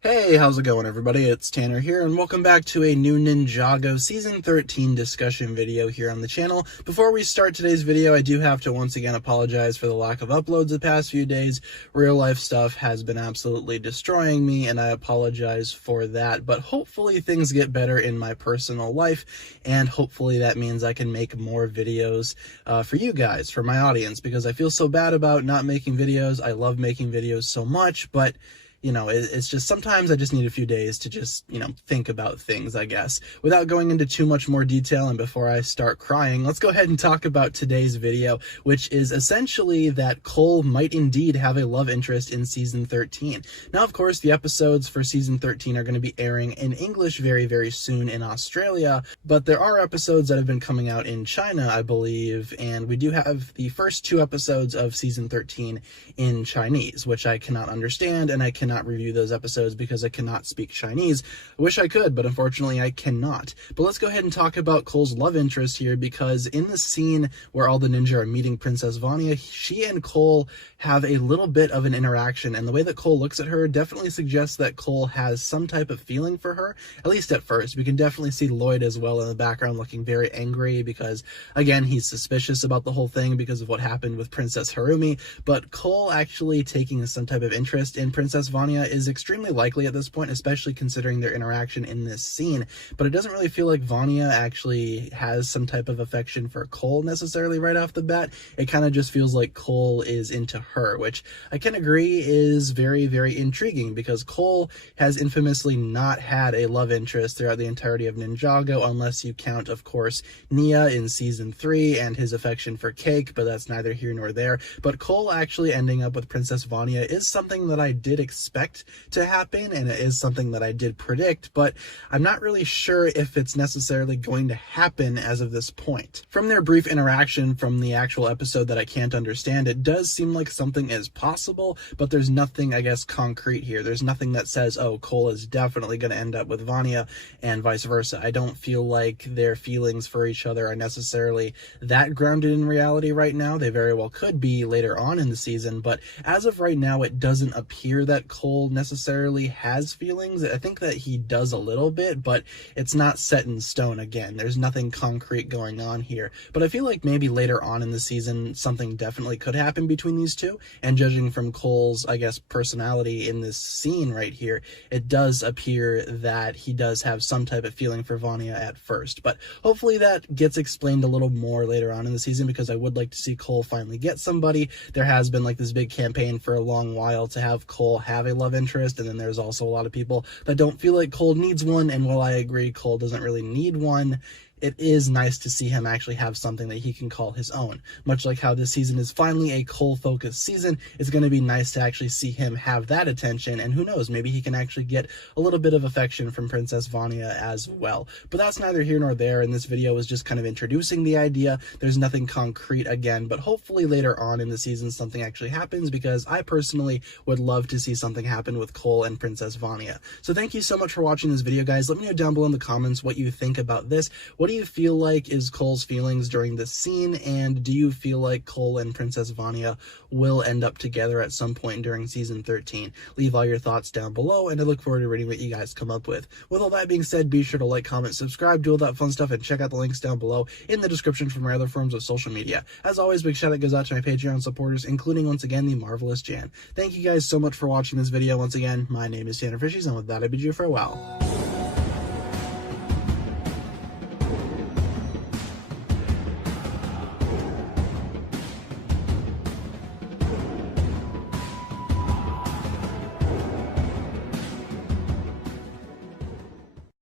Hey, how's it going, everybody? It's Tanner here, and welcome back to a new Ninjago Season 13 discussion video here on the channel. Before we start today's video, I do have to once again apologize for the lack of uploads the past few days. Real life stuff has been absolutely destroying me, and I apologize for that, but hopefully things get better in my personal life, and hopefully that means I can make more videos for you guys, for my audience, because I feel so bad about not making videos. I love making videos so much, but it's just sometimes I just need a few days to just, think about things, I guess. Without going into too much more detail and before I start crying, let's go ahead and talk about today's video, which is essentially that Cole might indeed have a love interest in Season 13. Now, of course, the episodes for Season 13 are going to be airing in English very, very soon in Australia, but there are episodes that have been coming out in China, I believe, and we do have the first two episodes of Season 13 in Chinese, which I cannot understand, and I cannot review those episodes because I cannot speak Chinese. I wish I could, but unfortunately I cannot. But let's go ahead and talk about Cole's love interest here, because in the scene where all the ninja are meeting Princess Vania, she and Cole have a little bit of an interaction, and the way that Cole looks at her definitely suggests that Cole has some type of feeling for her, at least at first. We can definitely see Lloyd as well in the background looking very angry because, again, he's suspicious about the whole thing because of what happened with Princess Harumi, but Cole actually taking some type of interest in Princess Vania is extremely likely at this point, especially considering their interaction in this scene, but it doesn't really feel like Vania actually has some type of affection for Cole necessarily right off the bat. It kind of just feels like Cole is into her, which I can agree is very, very intriguing, because Cole has infamously not had a love interest throughout the entirety of Ninjago, unless you count, of course, Nia in Season 3 and his affection for Cake, but that's neither here nor there. But Cole actually ending up with Princess Vania is something that I did expect to happen, and it is something that I did predict, but I'm not really sure if it's necessarily going to happen as of this point. From their brief interaction from the actual episode that I can't understand, it does seem like something is possible, but there's nothing, I guess, concrete here. There's nothing that says, oh, Cole is definitely going to end up with Vania and vice versa. I don't feel like their feelings for each other are necessarily that grounded in reality right now. They very well could be later on in the season, but as of right now, it doesn't appear that Cole necessarily has feelings. I think that he does a little bit, but it's not set in stone. Again, there's nothing concrete going on here, but I feel like maybe later on in the season something definitely could happen between these two, and judging from Cole's, I guess, personality in this scene right here, it does appear that he does have some type of feeling for Vania at first, but hopefully that gets explained a little more later on in the season, because I would like to see Cole finally get somebody. There has been like this big campaign for a long while to have Cole have a love interest, and then there's also a lot of people that don't feel like Cole needs one, and while I agree Cole doesn't really need one, it is nice to see him actually have something that he can call his own. Much like how this season is finally a Cole-focused season, it's going to be nice to actually see him have that attention, and who knows, maybe he can actually get a little bit of affection from Princess Vania as well. But that's neither here nor there, and this video was just kind of introducing the idea. There's nothing concrete again, but hopefully later on in the season something actually happens, because I personally would love to see something happen with Cole and Princess Vania. So thank you so much for watching this video, guys. Let me know down below in the comments what you think about this. What do you feel like is Cole's feelings during this scene, and do you feel like Cole and Princess Vania will end up together at some point during Season 13? Leave all your thoughts down below, and I look forward to reading what you guys come up with. With all that being said, be sure to like, comment, subscribe, do all that fun stuff, and check out the links down below in the description for my other forms of social media. As always, big shout out goes out to my Patreon supporters, including, once again, the marvelous Jan. Thank you guys so much for watching this video. Once again, my name is TannerFishies, and with that, I bid you farewell.